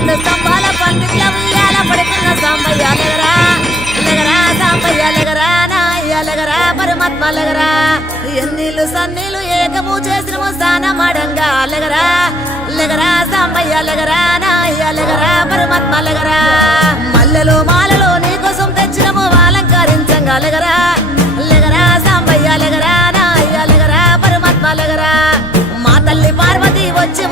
రెండు స్తంభాల పందిట్ల ఉయ్యాల పడుకున్న సాంబయ్య లెగరా లెగరా సాంబయ్య లెగరా నాయ్య లెగరా పరమాత్మ లెగరా ఎన్నీళ్ళు సన్నీళ్ళు ఏకము చేసినము స్నానమాడంగా లెగరా లెగరా సాంబయ్య లెగరా నాయ్య లెగరా పరమాత్మ లెగరా మల్లెలు మాలలో నీకోసం తెచ్చినము అలంకరించంగా లెగరా లెగరా సాంబయ్య లెగరా నాయ్య లెగరా పరమాత్మ లెగరా మా తల్లి పార్వతి వచ్చి